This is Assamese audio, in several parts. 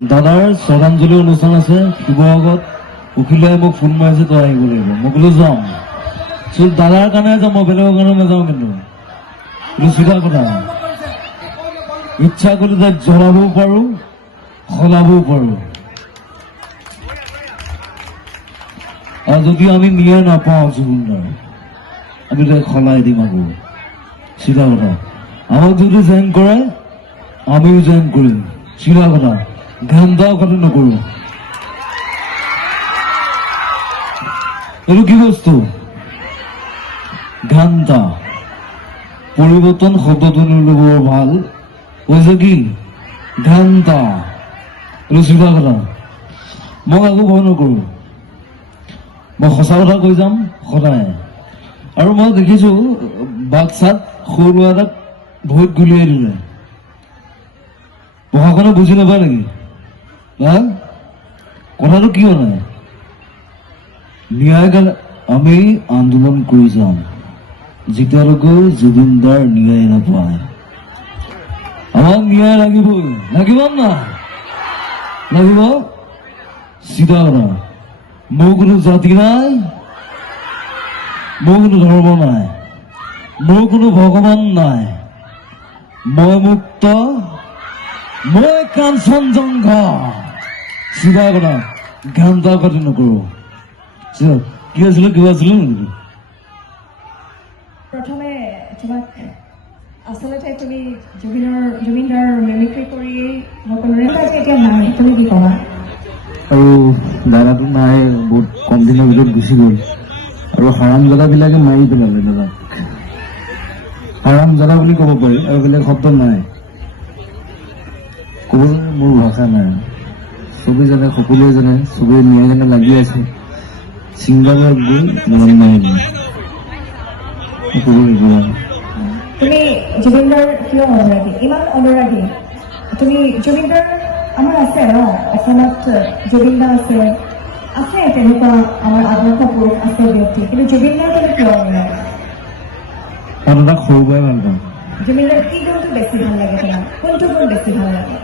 দাদাৰ শ্ৰদ্ধাঞ্জলি অনুষ্ঠান আছে শিৱসাগৰত। উকিলে মোক ফোন মাৰিছে, তই আহিব লাগিব। মই বোলো যাম। দাদাৰ কাৰণে যাম, মই বেলেগৰ কাৰণে নাযাওঁ। কিন্তু চিধা কথা, ইচ্ছা কৰিলে তাক জ্বলাবও পাৰো, সলাবও পাৰো। আৰু যদি আমি ন্যায় নাপাওঁ জুবিনদাৰ, আমি তাক সলাই দিম আকৌ। চিধা কথা, আমাক যদি জেং কৰে আমিও জেং কৰিম। চিধা কথা, ঘান্টাও কথা নকৰো। এইটো কি বস্তু? ঘান্টা। পৰিৱৰ্তন শব্দটো ল'ব ভাল হৈছে কি ঘান্টা। এইটো চিধা কথা। মই আকৌ ভয় নকৰো, মই সঁচা কথা কৈ যাম সদায়। আৰু মই দেখিছো বাক্সাত সৰু ল'ৰা এটাক ভৰিত গুলিয়াই দিলে। প্ৰশাসনে বুজি নাপায় নেকি? কথাটো কিয় নাই? ন্যায় কাৰণে আমি আন্দোলন কৰি যাম যেতিয়ালৈকে জুবিনদাৰ ন্যায় নাপায়। আমাক ন্যায় লাগিবই, লাগিব না লাগিব। চিধা কথা, মোৰ কোনো জাতি নাই, মোৰ কোনো ধৰ্ম নাই, মোৰ কোনো ভগৱান নাই। মই মুক্ত, মই কাঞ্চনজংঘা। চিধা কথা, ঘান্টা কথা নকৰো। কি আছিলে, কিবা আছিলে নেকি? প্ৰথমে তোমাক আচলতে তুমি জুবিনদাৰ মিমিক্ৰি কৰি সকলোৰে এতিয়া নাই, তুমি কি ক'বা? আৰু দাদাটো নাই, বহুত কম দিনৰ ভিতৰত গুচি গ'ল। আৰু হাৰামজাদাবিলাকে মাৰি পেলালে দাদাক। হাৰামজাদা বুলি ক'ব পাৰি, আৰু বেলেগ শব্দ নাই। ক'বলৈ মোৰ ভাষা নাই। চবেই জানে, সকলোৱে জানে, চবেই ন্যায় কাৰণে লাগি আছে। ছিংগাৰক গৈ মনে মাৰি দিলে। তুমি জুবিনদাৰ কিয় অনুৰাগী, ইমান অনুৰাগী? তুমি জুবিনদাৰ আমাৰ আছে ন, অসমত জুবিনদা আছে তেনেকুৱা আমাৰ আদৰ্শ পুৰুষ আছে ব্যক্তি, কিন্তু জুবিনদাৰ তুমি কিয় অনুৰাগী? আৰু তাক সৰু পৰাই ভাল পাওঁ। জুবিনদাৰ কি গুণটো বেছি ভাল লাগে তোমাক? কোনটো গুণ বেছি ভাল লাগে?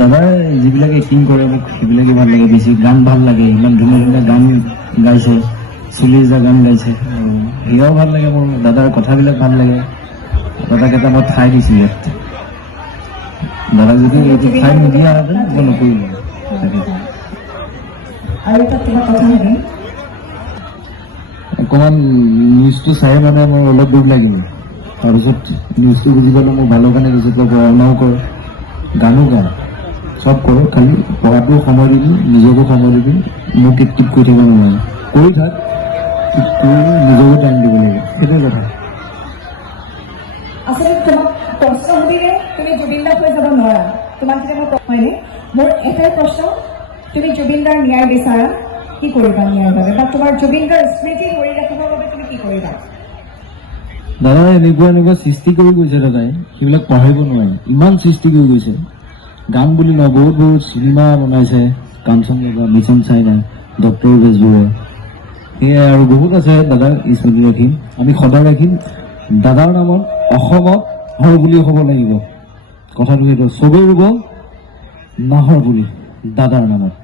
দাদাই যিবিলাক এক্টিং কৰে মোক সেইবিলাকে ভাল লাগে বেছি। গান ভাল লাগে, ইমান ধুনীয়া ধুনীয়া গান গাইছে, 40টা গান গাইছে। সেয়াও ভাল লাগে মোৰ। দাদাৰ কথাবিলাক ভাল লাগে। দাদাক এটা মই ঠাই দিছোঁ ইয়াত। দাদাক যদি এইটো ঠাই নিদিয়াহেঁতেন মই নকৰিলোঁ। আৰু এটা তোমাৰ কথা শুনিম। অকণমান নিউজটো চাই মানে মোৰ অলপ দুখ লাগিল। তাৰপিছত নিউজটো বুজি পালোঁ মোৰ ভালৰ কাৰণে কৈছে, তই পঢ়া-শুনাও কৰ, গানো গা, চব কৰ, খালি পঢ়াটো সময় দিবি, নিজকো সময় দিবি। মোক কিপ কৰি থাকিব নোৱাৰে, কৰি থাক, নিজকো টাইম দিব লাগে। সেইটোৱে কথা। আচলতে তোমাক প্ৰশ্ন সুধিলে তুমি জুবিনদাক হৈ যাব নোৱাৰা। তোমাক যেতিয়া মই হয়নে, মোৰ এটাই প্ৰশ্ন, তুমি জুবিনদাৰ ন্যায় বিচাৰা, কি কৰিবা ন্যায়ৰ বাবে? বা তোমাৰ জুবিনদাৰ স্মৃতি ধৰি ৰাখিবৰ বাবে তুমি কি কৰিবা? দাদাই এনেকুৱা সৃষ্টি কৰি গৈছে, দাদাই সেইবিলাক পাহৰিব নোৱাৰে। ইমান সৃষ্টি কৰি গৈছে, গান বুলি নহয়, বহুত চিনেমা বনাইছে। Kanchenjunga, mission China, doctor Bezbaruah, সেয়াই আৰু বহুত আছে। দাদাক স্মৃতি ৰাখিম, আমি সদায় ৰাখিম। দাদাৰ নামত অসমত হৰ বুলি হ'ব লাগিব। কথাটো সেইটো, চবেই ৰুব নাহৰ বুলি দাদাৰ নামত।